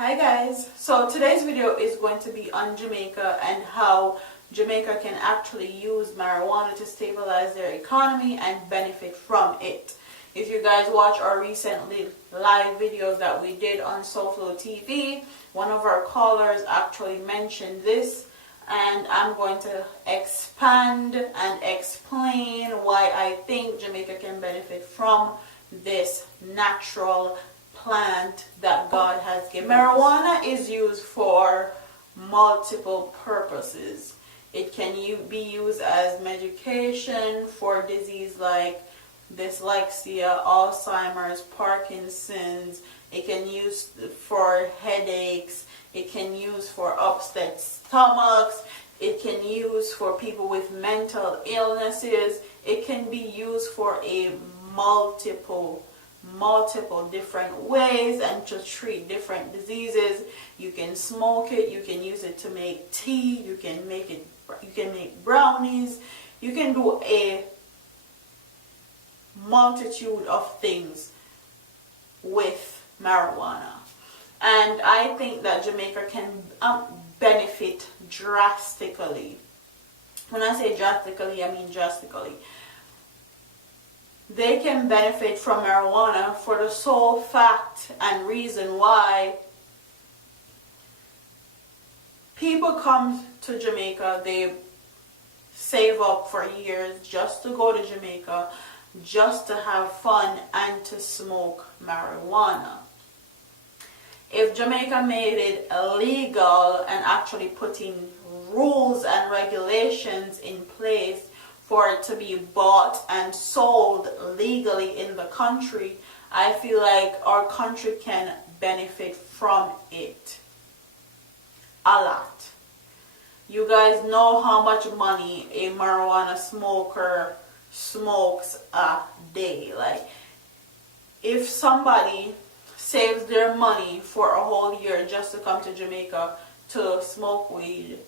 Hi guys, so today's video is going to be on Jamaica and how Jamaica can actually use marijuana to stabilize their economy and benefit from it. If you guys watch our recently live videos that we did on SoFlo TV, one of our callers actually mentioned this, and I'm going to expand and explain why I think Jamaica can benefit from this natural plant that God has given. Marijuana is used for multiple purposes. It can be used as medication for disease like dyslexia, Alzheimer's, Parkinson's. It can be used for headaches. It can be used for upset stomachs. It can be used for people with mental illnesses. It can be used for a multiple different ways and to treat different diseases. You can smoke it, you can use it to make tea, you can make brownies, you can do a multitude of things with marijuana. And I think that Jamaica can benefit drastically. When I say drastically, I mean drastically. They can benefit from marijuana for the sole fact and reason why people come to Jamaica, they save up for years just to go to Jamaica, just to have fun and to smoke marijuana. If Jamaica made it illegal and actually putting rules and regulations in place for it to be bought and sold legally in the country, I feel like our country can benefit from it a lot. You guys know how much money a marijuana smoker smokes a day. Like, if somebody saves their money for a whole year just to come to Jamaica to smoke weed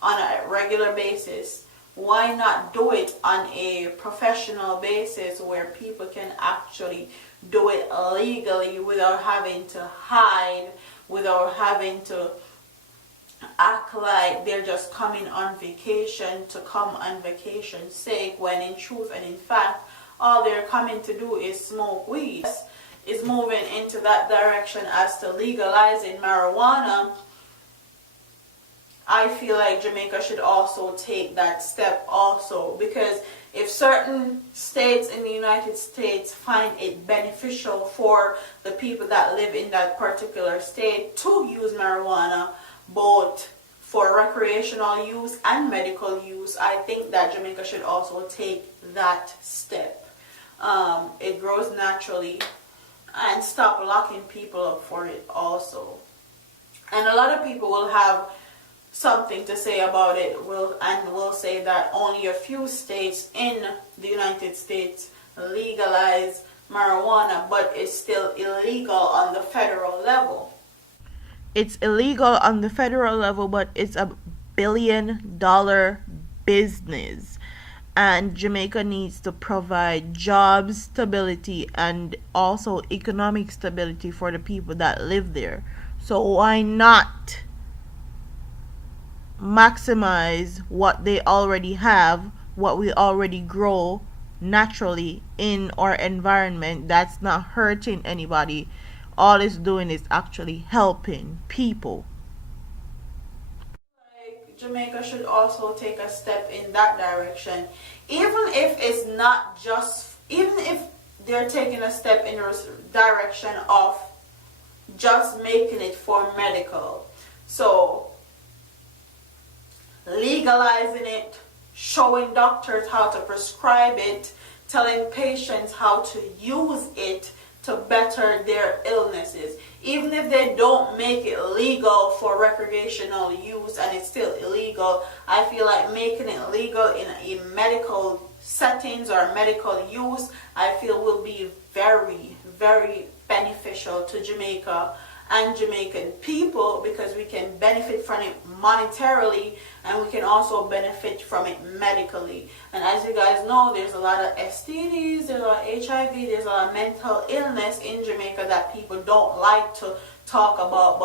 on a regular basis, why not do it on a professional basis where people can actually do it legally without having to hide, without having to act like they're just coming on vacation to come on vacation's sake, when in truth and in fact all they're coming to do is smoke weed. Is moving into that direction as to legalizing marijuana. I feel like Jamaica should also take that step also, because if certain states in the United States find it beneficial for the people that live in that particular state to use marijuana, both for recreational use and medical use, I think that Jamaica should also take that step. It grows naturally, and stop locking people up for it also. And a lot of people will have something to say about it, will say that only a few states in the United States legalize marijuana, but it's still illegal on the federal level. It's illegal on the federal level, but it's a billion-dollar business. And Jamaica needs to provide job stability and also economic stability for the people that live there. So why not maximize what they already have, what we already grow naturally in our environment that's not hurting anybody? All it's doing is actually helping people. Jamaica should also take a step in that direction, even if it's not just, even if they're taking a step in the direction of just making it for medical. So legalizing it, showing doctors how to prescribe it, telling patients how to use it to better their illnesses. Even if they don't make it legal for recreational use and it's still illegal, I feel like making it legal in a medical settings or medical use, I feel will be very, very beneficial to Jamaica and Jamaican people, because we can benefit from it monetarily and we can also benefit from it medically. And as you guys know, there's a lot of STDs, there's a lot of HIV, there's a lot of mental illness in Jamaica that people don't like to talk about,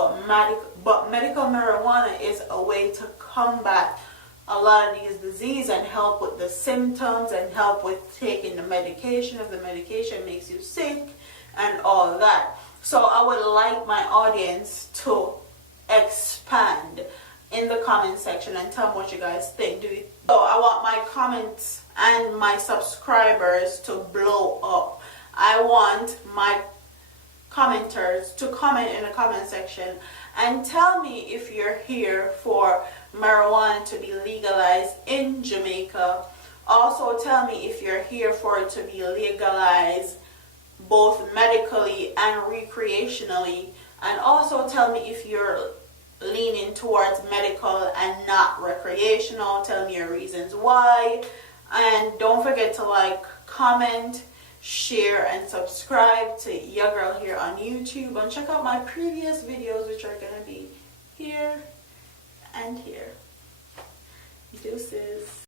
but medical marijuana is a way to combat a lot of these diseases and help with the symptoms and help with taking the medication if the medication makes you sick and all that. So I would like my audience to expand in the comment section and tell me what you guys think. So I want my comments and my subscribers to blow up. I want my commenters to comment in the comment section and tell me if you're here for marijuana to be legalized in Jamaica. Also tell me if you're here for it to be legalized both medically and recreationally, and also tell me if you're leaning towards medical and not recreational. Tell me your reasons why, and don't forget to like, comment, share, and subscribe to your girl here on YouTube, and check out my previous videos, which are gonna be here and here. Deuces.